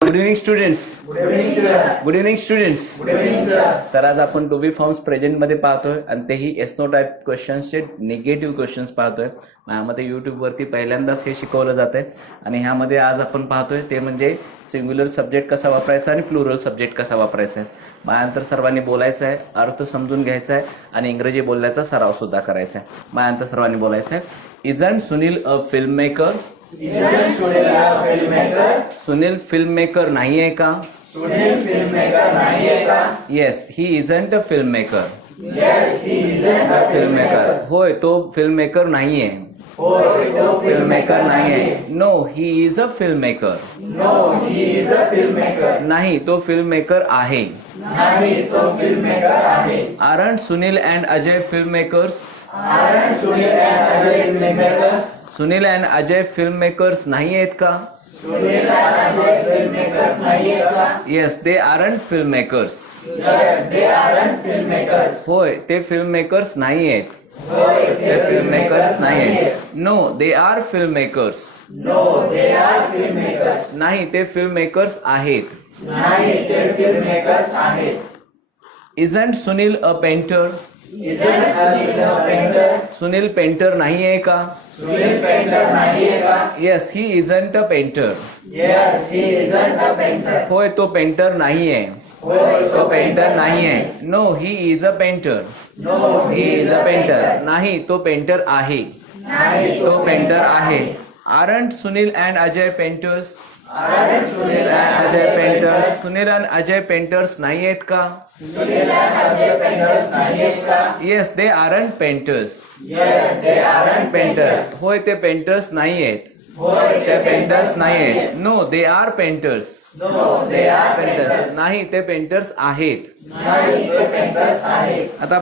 Good evening students. Good evening sir. Good evening students. Good evening sir. तर आज आपण to be forms present मध्ये पाहतोय आणि तेही एसनो टाईप क्वेश्चन्सचे निगेटिव्ह क्वेश्चन्स पाहतोय. ह्यामध्ये युट्यूबवरती पहिल्यांदाच हे शिकवलं जातंय आणि ह्यामध्ये आज आपण पाहतोय ते म्हणजे सिंग्युलर सब्जेक्ट कसा वापरायचा आणि प्लुरल सब्जेक्ट कसा वापरायचा आहे. माझ्यानंतर सर्वांनी बोलायचं आहे, अर्थ समजून घ्यायचा आहे आणि इंग्रजी बोलण्याचा सराव सुद्धा करायचा आहे. माझ्यानंतर सर्वांनी बोलायचं आहे. Isn't Sunil a film maker? Sunil film maker नाही आहे का? सुनील फिल्म मेकर नाही आहे का? Yes, he isn't a film maker. Yes, he isn't a film maker. होय, तो फिल्म मेकर नाहीये. होय, तो फिल्म मेकर नाहीये. No, he is a film maker. No, he is a film maker. नाही, तो फिल्म मेकर आहे. नाही, तो फिल्म मेकर आहे. Aren't Sunil and Ajay film makers? Aren't Sunil and Ajay film makers? Sunil and Ajay film makers नाही आहेत का? Sunil and Ajay film makers नाही आहेत का? Yes, they aren't film makers. Yes, they aren't film makers. होय, ते फिल्म मेकर्स नाही आहेत. होय, ते फिल्म मेकर्स नाही आहेत. No, they are film makers. No, they are film makers. नाही, ते फिल्म मेकर्स आहेत. नाही, ते फिल्म मेकर्स आहेत. Isn't Sunil a painter? Isn't Sunil a painter? Sunil painter नाही आहे का? सुनील पेंटर नाही आहे का? Yes, he isn't a painter. Yes, he isn't a painter. होय, तो पेंटर नाही आहे. होय, तो पेंटर नाही आहे. No, he is a painter. No, he is a painter. नाही, तो पेंटर आहे. नाही, तो पेंटर आहे. Aren't Sunil and Ajay painters? Aren't Sunil and Ajay painters. Sunil and Ajay painters नाही आहेत का? सुनील अँड अजय पेंटर्स नाही आहेत का? Yes, they aren't painters. Yes, they aren't painters. होय, ते पेंटर्स नाही आहेत. होय, ते पेंटर्स नाही आहेत. No, they are painters. No, they are painters painters. नाही, ते पेंटर्स आहेत. नाही, ते पेंटर्स आहेत. आता